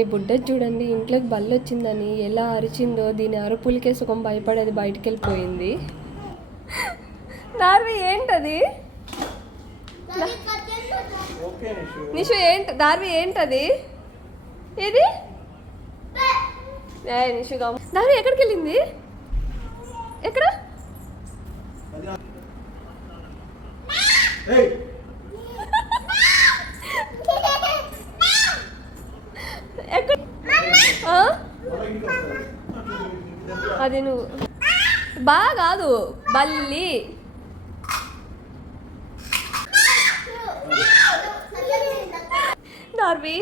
ఈ బుడ్డ చూడండి, ఇంట్లోకి బల్లి వచ్చిందని ఎలా అరిచిందో. దీని అరుపులకే సుఖం భయపడేది బయటికి వెళ్ళిపోయింది. దార్వి ఏంటది? నిషు దార్వి ఏంటది? ఏది? నిషు దార్వి ఎక్కడికి వెళ్ళింది? ఎక్కడ? అది నువ్వు బాగా కాదు, బల్లి. దార్వి